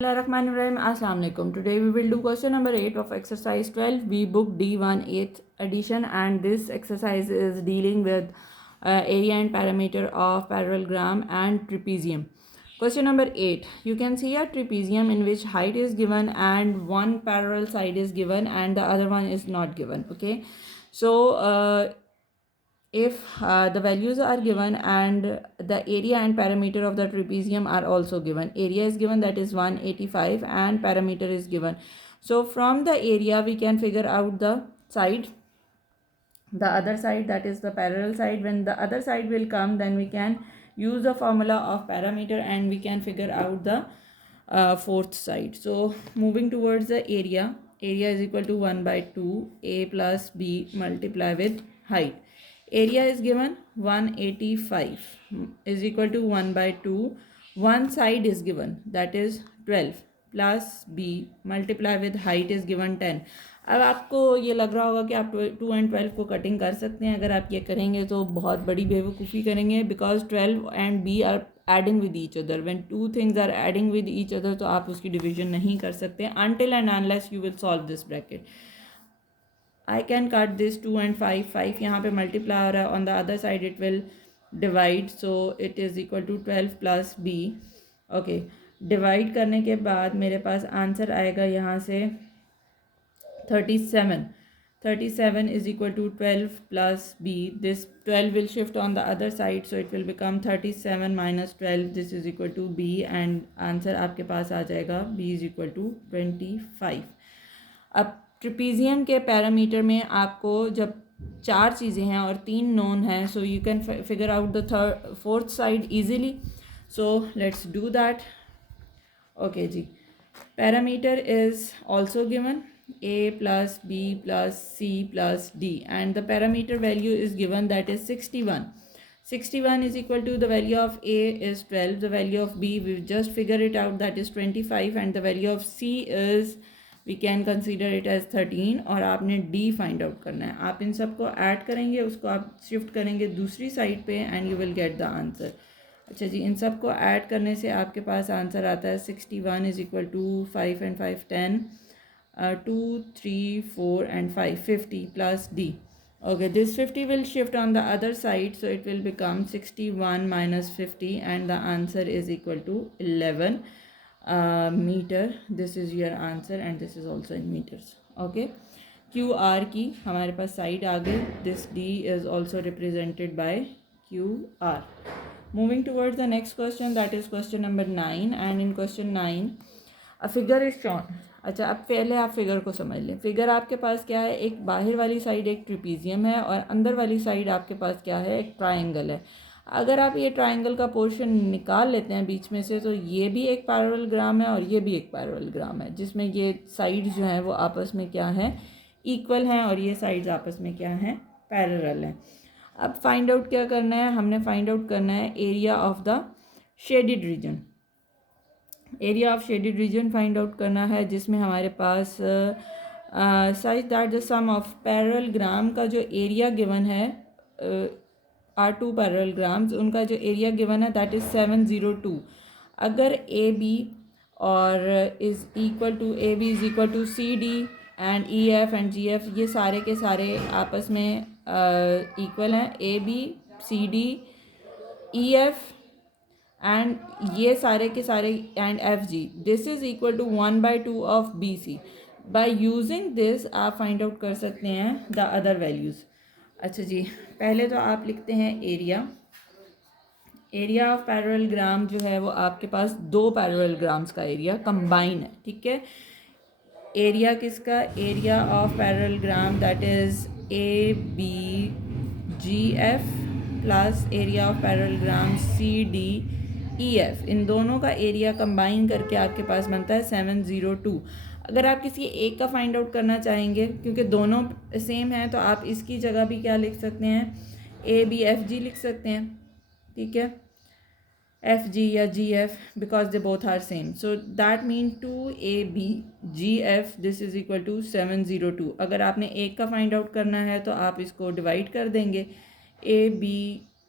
Assalamu alaikum. Today we will do question number 8 of exercise 12. We book D1 8th edition, and this exercise is dealing with area and perimeter of parallelogram and trapezium. Question number 8. You can see a trapezium in which height is given and one parallel side is given and the other one is not given. Okay. So if the values are given and the area and perimeter of the trapezium are also given, area is given, that is 185, and perimeter is given. So from the area we can figure out the side, the other side, that is the parallel side. When the other side will come, then we can use the formula of perimeter and we can figure out the fourth side. So moving towards the area is equal to 1 by 2 a plus b multiply with height. Area is given 185 is equal to 1 by 2. One side is given, that is 12, plus b multiply with height is given 10. अब आपको ये लग रहा होगा कि आप 2 and 12 को cutting कर सकते हैं. अगर आप ये करेंगे तो बहुत बड़ी बेवकूफ़ी करेंगे, because 12 and b are adding with each other. When two things are adding with each other तो आप उसकी डिवीजन नहीं कर सकते until and unless you will solve this bracket. I can cut this 2 and 5. 5 यहाँ पे मल्टीप्लाई हो रहा है, on the other side it will divide, so it is equal to 12 plus b. Okay, divide करने के बाद मेरे पास आंसर आएगा यहाँ से 37. 37 is equal to 12 plus b. This 12 will shift on the other side, so it will become 37 minus 12. This is equal to b, and answer आपके पास आ जाएगा b is equal to 25. अब ट्रिपीजियम के पैरामीटर में आपको जब 4 चीज़ें हैं और 3 नोन हैं, so you can figure out the fourth side easily. So let's do that. Okay जी, parameter is also given a plus b plus c plus d, and the parameter value is given, that is 61. 61 is equal to the value of a is 12, the value of b we just figure it out, that is 25, and the value of c is we can consider it as 13. और आपने d find out करना है. आप इन सब को add करेंगे, उसको आप शिफ्ट करेंगे दूसरी साइड पे and you will get the answer. अच्छा जी, इन सब को ऐड करने से आपके पास आंसर आता है 61 is equal to 5 and 5 10, 2 3 4 and 5 50 plus d. Okay, this 50 will shift on the other side, so it will become 61 minus 50, and the answer is equal to 11 meter. This is your answer and this is also in meters. Okay, QR की हमारे पास side आ गई. This D is also represented by QR. Moving towards the next question, that is question number 9, and in question 9 a figure is shown. अच्छा, अब पहले आप figure को समझ लें. फिगर आपके पास क्या है, एक बाहर वाली साइड एक ट्रिपीजियम है और अंदर वाली साइड आपके पास क्या है, एक ट्रायंगल है. अगर आप ये ट्रायंगल का पोर्शन निकाल लेते हैं बीच में से, तो ये भी एक पैरेललोग्राम है और ये भी एक पैरेललोग्राम है, जिसमें ये साइड जो हैं वो आपस में क्या है, इक्वल हैं, और ये साइड्स आपस में क्या हैं, पैरेलल हैं. अब फाइंड आउट क्या करना है, हमने फाइंड आउट करना है area of the shaded region. Area of shaded region find out करना है, जिसमें हमारे पास such that the sum of parallelogram का जो एरिया गिवन है, आर 2 पैरेललोग्राम्स, उनका जो एरिया गिवन है दैट इज़ 702. अगर ए बी और is equal to A B is equal to C D and E F and G F, ये सारे के सारे आपस में इक्वल हैं, ए B C D E F and ये सारे के सारे and F G, this is equal to 1 by 2 of B C. By using this आप फाइंड आउट कर सकते हैं द अदर वैल्यूज़. अच्छा जी, पहले तो आप लिखते हैं एरिया ऑफ पैरेललोग्राम जो है वो आपके पास 2 पैरेललोग्राम्स का एरिया कंबाइन है. ठीक है, एरिया किसका, area of parallelogram that is A B G F plus area of parallelogram C D E F. इन दोनों का एरिया कंबाइन करके आपके पास बनता है 702. अगर आप किसी एक का फाइंड आउट करना चाहेंगे, क्योंकि दोनों सेम हैं, तो आप इसकी जगह भी क्या लिख सकते हैं, ए बी एफ जी लिख सकते हैं. ठीक है, एफ जी या G F, because they both are same. So that mean 2 A B G F this is equal to 702. अगर आपने एक का फाइंड आउट करना है तो आप इसको डिवाइड कर देंगे, A B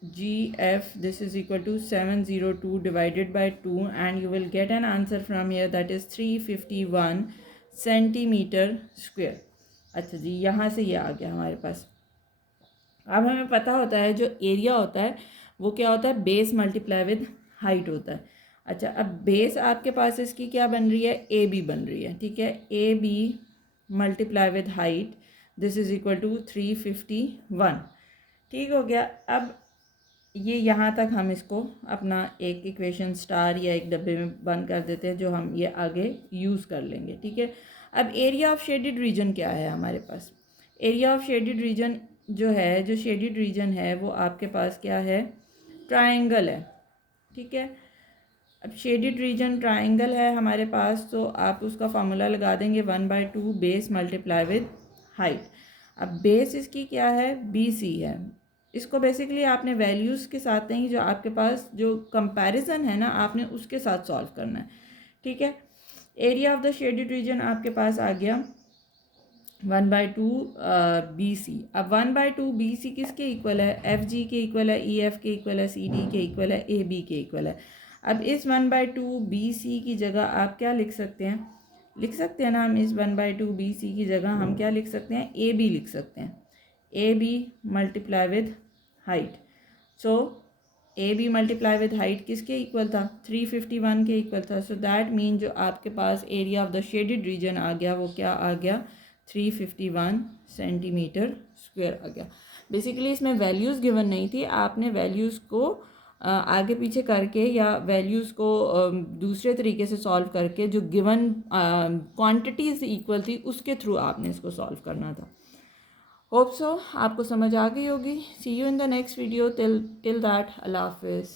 GF, this is equal to 702 divided by 2 and you will get an answer from here that is 351 centimetre square. अच्छा जी, यहाँ से ये आ गया हमारे पास। अब हमें पता होता है जो एरिया होता है वो क्या होता है, बेस मल्टीप्लाई विद हाइट होता है। अच्छा, अब बेस आपके पास इसकी क्या बन रही है, ए बी बन रही है, ठीक है। A B multiply with height, this is equal to 351, ठीक हो गया। अब ये यहाँ तक हम इसको अपना एक इक्वेशन स्टार या एक डब्बे में बंद कर देते हैं जो हम ये आगे यूज़ कर लेंगे, ठीक है। अब एरिया ऑफ शेडेड रीजन क्या है हमारे पास, एरिया ऑफ शेडेड रीजन जो है, जो शेडेड रीजन है वो आपके पास क्या है, ट्रायंगल है, ठीक है। अब शेडेड रीजन ट्रायंगल है हमारे पास, तो आप उसका फार्मूला लगा देंगे 1/2 बेस मल्टीप्लाई विद हाइट। अब बेस इसकी क्या है, BC है। इसको बेसिकली आपने वैल्यूज़ के साथ नहीं, जो आपके पास जो कंपैरिजन है ना, आपने उसके साथ सॉल्व करना है, ठीक है। Area of the shaded reason आपके पास आ गया 1/2 BC। अब 1/2 BC किसके इक्वल है, FG के इक्वल है, EF के इक्वल है, CD के इक्वल है, AB के इक्वल है। अब इस 1/2 BC की जगह आप क्या लिख सकते हैं, लिख सकते हैं ना हम इस 1/2 BC की जगह हम क्या लिख सकते हैं, AB लिख सकते हैं, AB multiply with height. So AB multiply with height किसके इक्वल था, 351 के इक्वल था। सो दैट मीन जो आपके पास area of the shaded region आ गया वो क्या आ गया, 351 सेंटीमीटर स्क्वायर आ गया। बेसिकली इसमें वैल्यूज़ गिवन नहीं थी, आपने वैल्यूज़ को आगे पीछे करके या वैल्यूज़ को दूसरे तरीके से सॉल्व करके जो गिवन क्वांटिटीज़ इक्वल थी उसके थ्रू आपने इसको सॉल्व करना था। होप सो आपको समझ आ गई होगी। See you in the next video, till that Allah हाफिज़।